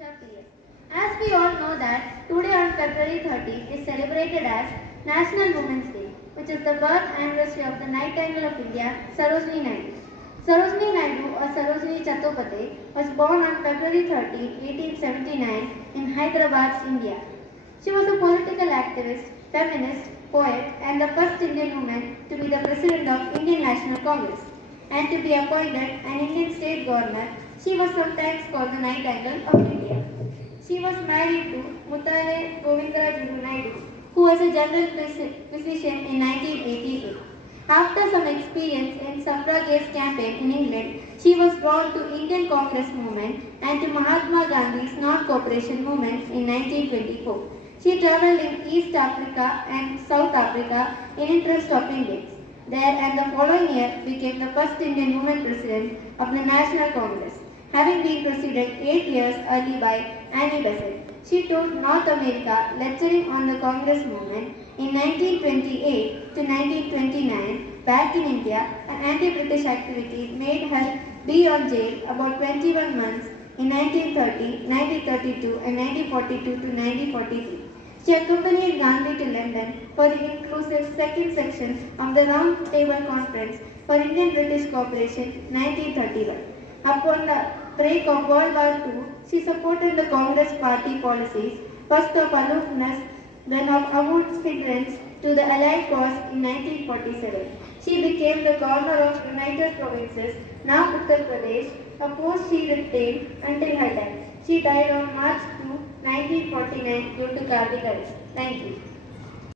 Priya. As we all know that today on February 30 is celebrated as National Women's Day, which is the birth anniversary of the Nightingale of India, Sarojini Naidu. Sarojini Naidu or Sarojini Chattopadhyay was born on February 30, 1879 in Hyderabad, India. She was a political activist, feminist, poet and the first Indian woman to be the President of Indian National Congress and to be appointed an Indian state governor. She was sometimes called the Nightingale of India. She was married to Muthale Govindaraju Naidu, who was a general physician in 1988. After some experience in suffragette campaign in England, she was drawn to Indian Congress movement and to Mahatma Gandhi's non-cooperation movement in 1924. She travelled in East Africa and South Africa in interest of Indians. There and the following year became the first Indian woman president of the National Congress, having been preceded 8 years early by Annie Besant. She toured North America lecturing on the Congress movement. In 1928 to 1929, back in India, an anti-British activity made her be on jail about 21 months in 1930, 1932 and 1942 to 1943. She accompanied Gandhi to London for the inclusive second section of the Round Table Conference for Indian-British Cooperation 1931. Upon the break of World War II, she supported the Congress party policies, first of aloofness, then of avowed hindrance to the Allied cause in 1947. She became the governor of United Provinces, now Uttar Pradesh, a post she retained until her death. She died on March 2, 1949 due to cardiac arrest. Thank you.